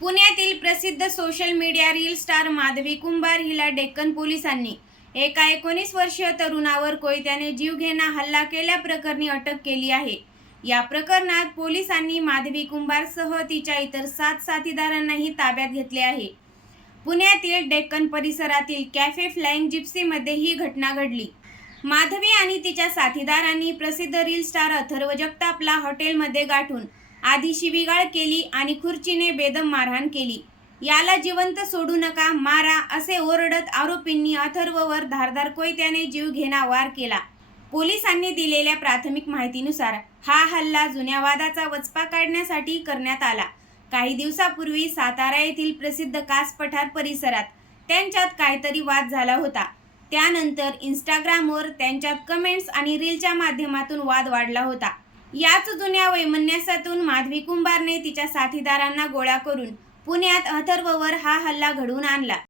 पुण्यातील प्रसिद्ध social media reel star Madhavi Kumbhar हिला डेक्कन पोलिसांनी एका 19 वर्षीय तरुणावर कोयत्याने जीवघेणा हल्ला केल्याप्रकरणी अटक केली आहे। या प्रकरणात पोलिसांनी माधवी कुंभारसह तिच्या इतर 7 साथीदारांनाही ताब्यात घेतले आहे। पुण्यातील डेक्कन परिसरातील कॅफे फ्लाइंग जिप्सीमध्ये ही घटना घडली। माधवी आणि तिच्या साथीदारांनी प्रसिद्ध रील स्टार अथर्व जगतापला हॉटेलमध्ये गाठून आधी शिवीगाळ केली आणि खुर्चीने बेदम मारहाण केली। याला जिवंत सोडू नका, मारा असे ओरडत आरोपींनी अथर्ववर धारदार कोयत्याने जीवघेणा वार केला। पोलिसांनी दिलेल्या प्राथमिक माहितीनुसार हा हल्ला जुन्या वादाचा वचपा काढण्यासाठी करण्यात आला। काही दिवसापूर्वी सातारा येथील प्रसिद्ध कास पठार परिसरात त्यांच्यात काहीतरी वाद झाला होता। त्यानंतर इंस्टाग्रामवर त्यांच्यात कमेंट्स आणि रीलच्या माध्यमातून वाद वाढला होता। याच जुन्या वैमनस्यातून माधवी कुंभारने तिच्या साथीदारांना गोळा करून पुण्यात अथर्ववर हा हल्ला घडवून आणला।